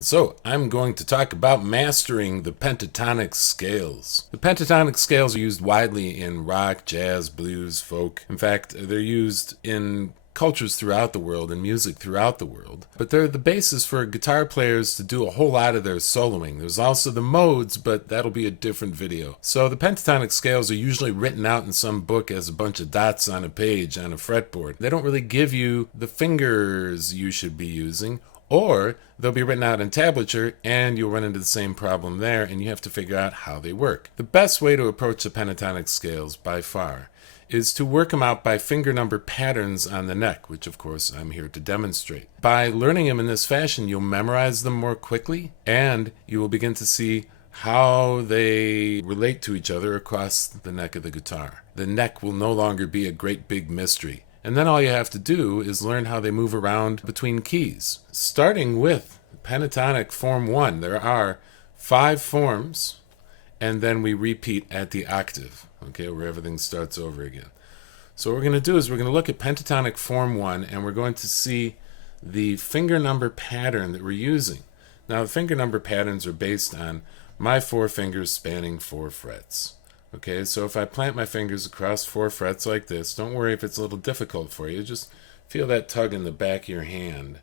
So, I'm going to talk about mastering the pentatonic scales. The pentatonic scales are used widely in rock, jazz, blues, folk. In fact, they're used in cultures throughout the world and music throughout the world. But they're the basis for guitar players to do a whole lot of their soloing. There's also the modes, but that'll be a different video. So the pentatonic scales are usually written out in some book as a bunch of dots on a page on a fretboard. They don't really give you the fingers you should be using, or they'll be written out in tablature and you'll run into the same problem there and you have to figure out how they work. The best way to approach the pentatonic scales by far is to work them out by finger number patterns on the neck, which of course I'm here to demonstrate. By learning them in this fashion, you'll memorize them more quickly and you will begin to see how they relate to each other across the neck of the guitar. The neck will no longer be a great big mystery. And then all you have to do is learn how they move around between keys. Starting with pentatonic form 1, there are 5 forms, and then we repeat at the octave, okay, where everything starts over again. So what we're going to do is we're going to look at pentatonic form 1, and we're going to see the finger number pattern that we're using. Now, the finger number patterns are based on my 4 fingers spanning 4 frets. Okay, so if I plant my fingers across 4 frets like this, don't worry if it's a little difficult for you. Just feel that tug in the back of your hand,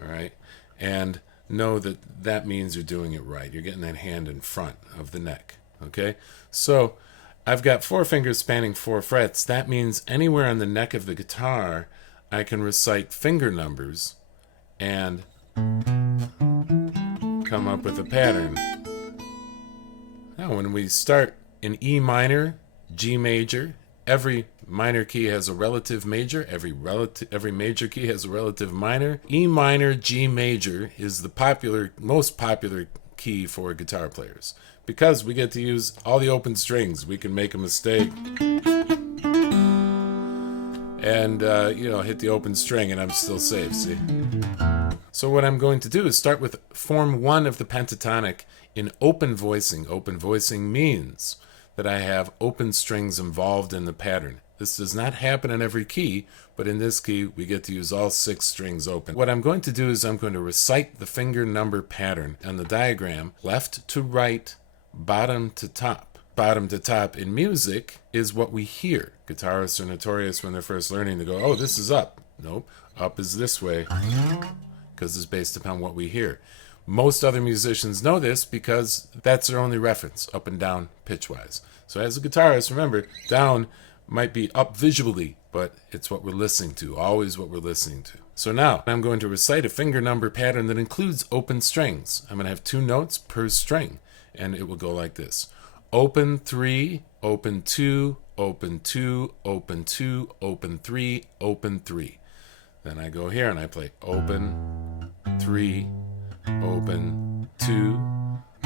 all right? And know that that means you're doing it right. You're getting that hand in front of the neck, okay? So I've got 4 fingers spanning 4 frets. That means anywhere on the neck of the guitar, I can recite finger numbers and come up with a pattern. Now, when we start in E minor, G major, every minor key has a relative major, every major key has a relative minor. E minor, G major is the most popular key for guitar players because we get to use all the open strings. We can make a mistake and hit the open string and I'm still safe, see? So what I'm going to do is start with form 1 of the pentatonic in open voicing. Open voicing means that I have open strings involved in the pattern. This does not happen in every key, but in this key we get to use all 6 strings open. What I'm going to do is I'm going to recite the finger number pattern on the diagram, left to right, bottom to top. Bottom to top in music is what we hear. Guitarists are notorious when they're first learning to go, oh, this is up. Nope, up is this way, because it's based upon what we hear. Most other musicians know this because that's their only reference, up and down pitch-wise. So as a guitarist, remember, down might be up visually, but it's what we're listening to, always what we're listening to. So now I'm going to recite a finger number pattern that includes open strings. I'm going to have 2 notes per string, and it will go like this. Open 3, open 2, open 2, open 2, open 3, open 3. Then I go here and I play open 3, open 2,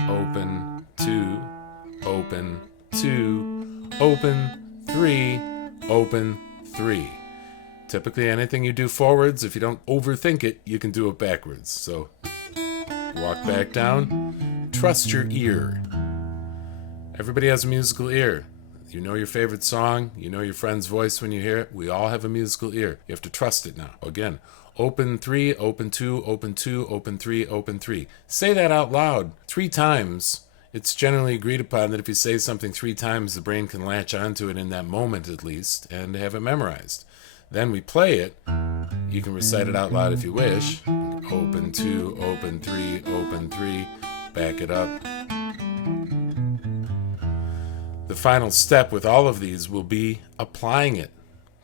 open 2, open 2, open 3, open 3. Typically anything you do forwards, if you don't overthink it, you can do it backwards. So walk back down, trust your ear. Everybody has a musical ear. You know your favorite song, you know your friend's voice when you hear it. We all have a musical ear. You have to trust it now. Again, open 3, open 2, open 2, open 3, open 3. Say that out loud 3 times. It's generally agreed upon that if you say something 3 times, the brain can latch onto it in that moment at least and have it memorized. Then we play it. You can recite it out loud if you wish. Open 2, open 3, open 3. Back it up. The final step with all of these will be applying it.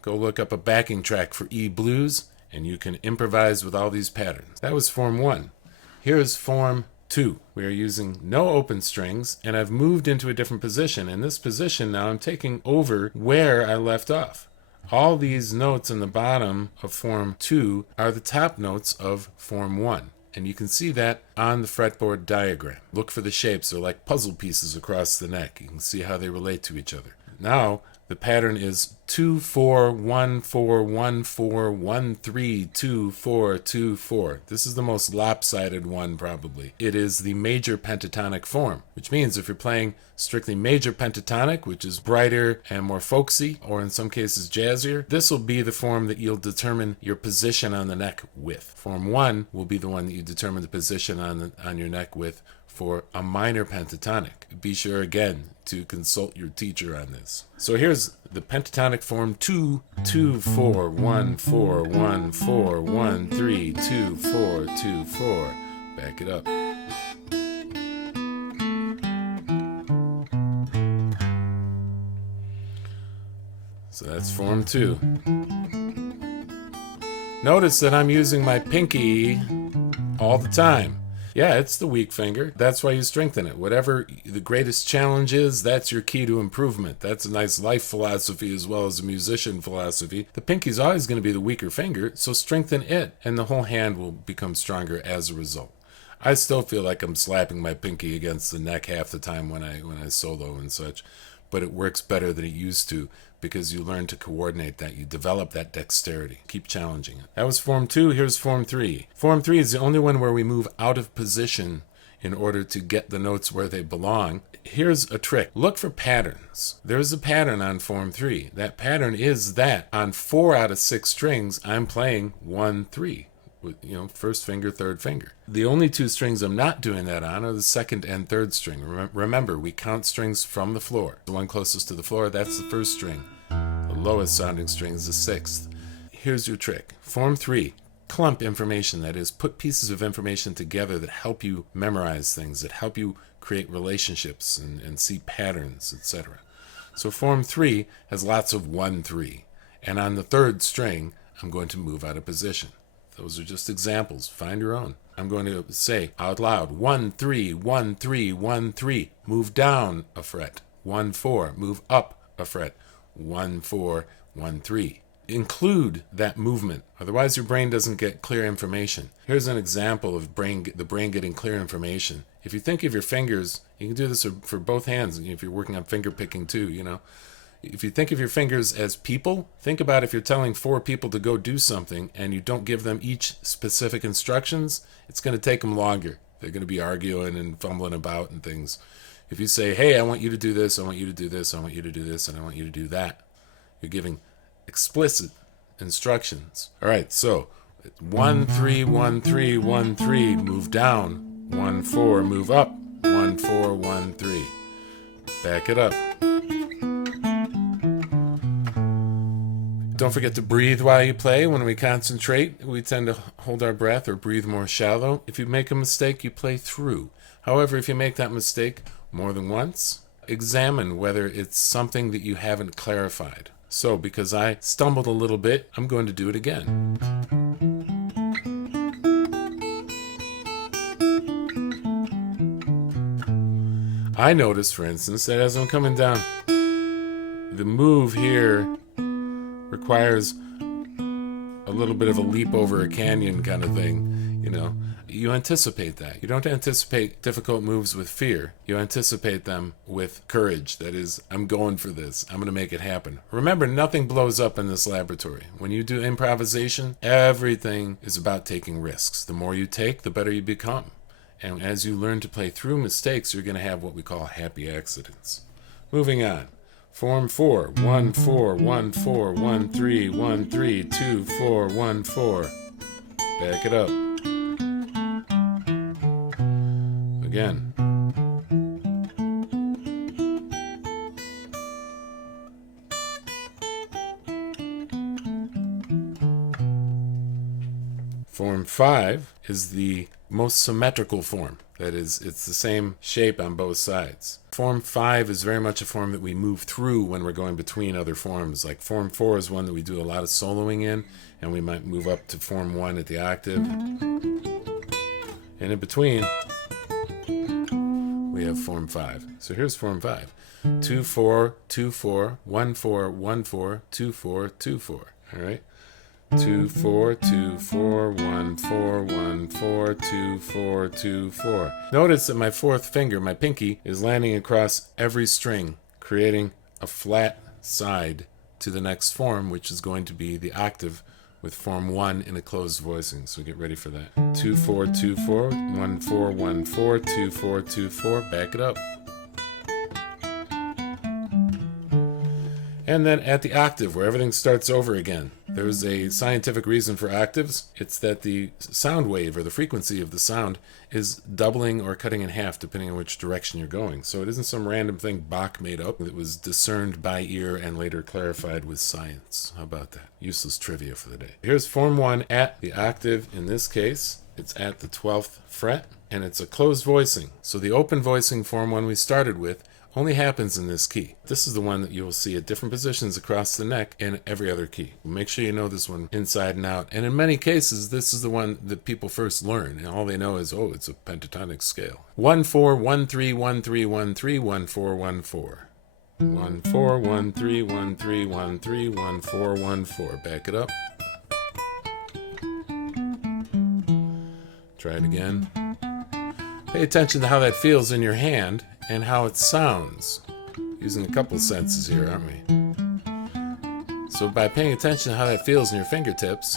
Go look up a backing track for E blues and you can improvise with all these patterns. That was form 1. Here's form 2. We are using no open strings and I've moved into a different position. In this position now I'm taking over where I left off. All these notes in the bottom of form 2 are the top notes of form 1. And you can see that on the fretboard diagram. Look for the shapes. They're like puzzle pieces across the neck. You can see how they relate to each other. Now, The pattern is 2 4 1 4 1 4 1 3 2 4 2 4. This is the most lopsided one probably. It is the major pentatonic form, which means if you're playing strictly major pentatonic, which is brighter and more folksy, or in some cases jazzier, this will be the form that you'll determine your position on the neck with. Form 1 will be the one that you determine the position on your neck with for a minor pentatonic. Be sure again to consult your teacher on this. So here's the pentatonic form 2 2 4 1 4 1 4 1 3 2 4 2 4. Back it up. So that's form 2. Notice that I'm using my pinky all the time. Yeah, it's the weak finger. That's why you strengthen it. Whatever the greatest challenge is, that's your key to improvement. That's a nice life philosophy as well as a musician philosophy. The pinky's always going to be the weaker finger, so strengthen it, and the whole hand will become stronger as a result. I still feel like I'm slapping my pinky against the neck half the time when I solo and such, but it works better than it used to because you learn to coordinate that. You develop that dexterity. Keep challenging it. That was form 2. Here's form 3. Form 3 is the only one where we move out of position in order to get the notes where they belong. Here's a trick. Look for patterns. There's a pattern on form 3. That pattern is that on 4 out of 6 strings, I'm playing 1 3. With, first finger, third finger. The only 2 strings I'm not doing that on are the second and third string. Remember, we count strings from the floor. The one closest to the floor, that's the first string. The lowest sounding string is the 6th. Here's your trick. Form 3, clump information. That is, put pieces of information together that help you memorize things, that help you create relationships and see patterns, etc. So form 3 has lots of 1 3. And on the third string, I'm going to move out of position. Those are just examples. Find your own. I'm going to say out loud, 1 3 1 3 1 3. Move down a fret. 1 4. Move up a fret. 1 4 1 3. Include that movement. Otherwise, your brain doesn't get clear information. Here's an example of the brain getting clear information. If you think of your fingers, you can do this for both hands. If you're working on finger picking too, If you think of your fingers as people, think about if you're telling 4 people to go do something and you don't give them each specific instructions, it's going to take them longer. They're going to be arguing and fumbling about and things. If you say, hey, I want you to do this, I want you to do this, I want you to do this, and I want you to do that, you're giving explicit instructions. All right, so 1 3 1 3 1 3, move down. 1 4, move up. 1 4 1 3. Back it up. Don't forget to breathe while you play. When we concentrate, we tend to hold our breath or breathe more shallow. If you make a mistake, you play through. However, if you make that mistake more than once, examine whether it's something that you haven't clarified. So, because I stumbled a little bit, I'm going to do it again. I notice, for instance, that as I'm coming down, the move here requires a little bit of a leap over a canyon kind of thing, You anticipate that. You don't anticipate difficult moves with fear. You anticipate them with courage. That is, I'm going for this. I'm going to make it happen. Remember, nothing blows up in this laboratory. When you do improvisation, everything is about taking risks. The more you take, the better you become. And as you learn to play through mistakes, you're going to have what we call happy accidents. Moving on. Form 4, 1 4 1 4 1 3 1 3 2 4 1 4. Back it up. Again. Form 5 is the most symmetrical form. That is, it's the same shape on both sides. Form 5 is very much a form that we move through when we're going between other forms. Like Form 4 is one that we do a lot of soloing in, and we might move up to Form 1 at the octave. And in between, we have Form 5. So here's Form 5. 2 4 2 4 1 4 1 4 2 4 2 4. All right? 2 4 2 4 1 4 1 4 2 4 2 4. Notice that my 4th finger, my pinky, is landing across every string, creating a flat side to the next form, which is going to be the octave with form 1 in a closed voicing. So get ready for that. 2 4 2 4 1 4 1 4 2 4 2 4. Back it up. And then at the octave, where everything starts over again. There's a scientific reason for octaves. It's that the sound wave, or the frequency of the sound, is doubling or cutting in half depending on which direction you're going. So it isn't some random thing Bach made up that was discerned by ear and later clarified with science. How about that? Useless trivia for the day. Here's form 1 at the octave. In this case, it's at the 12th fret, and it's a closed voicing. So the open voicing form 1 we started with only happens in this key. This is the one that you will see at different positions across the neck in every other key. Make sure you know this one inside and out. And in many cases, this is the one that people first learn, and all they know is, oh, it's a pentatonic scale. 1 4 1 3 1 3 1 3 1 4 1 4. 1 4 1 3 1 3 1 3 1 4 1 4. Back it up. Try it again. Pay attention to how that feels in your hand and how it sounds. Using a couple senses here, aren't we? So by paying attention to how that feels in your fingertips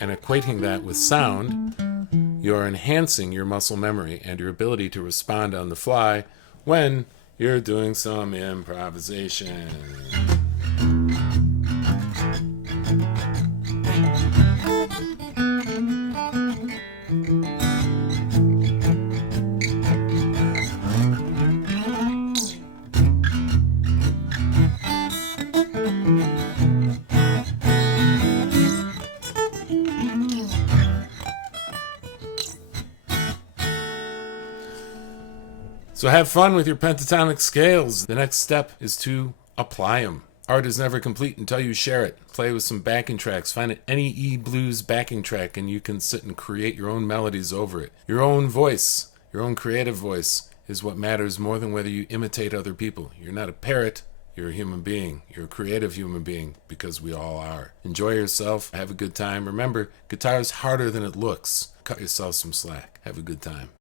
and equating that with sound, you're enhancing your muscle memory and your ability to respond on the fly when you're doing some improvisation. So have fun with your pentatonic scales. The next step is to apply them. Art is never complete until you share it. Play with some backing tracks. Find any E-blues backing track and you can sit and create your own melodies over it. Your own voice, your own creative voice is what matters more than whether you imitate other people. You're not a parrot. You're a human being. You're a creative human being, because we all are. Enjoy yourself. Have a good time. Remember, guitar is harder than it looks. Cut yourself some slack. Have a good time.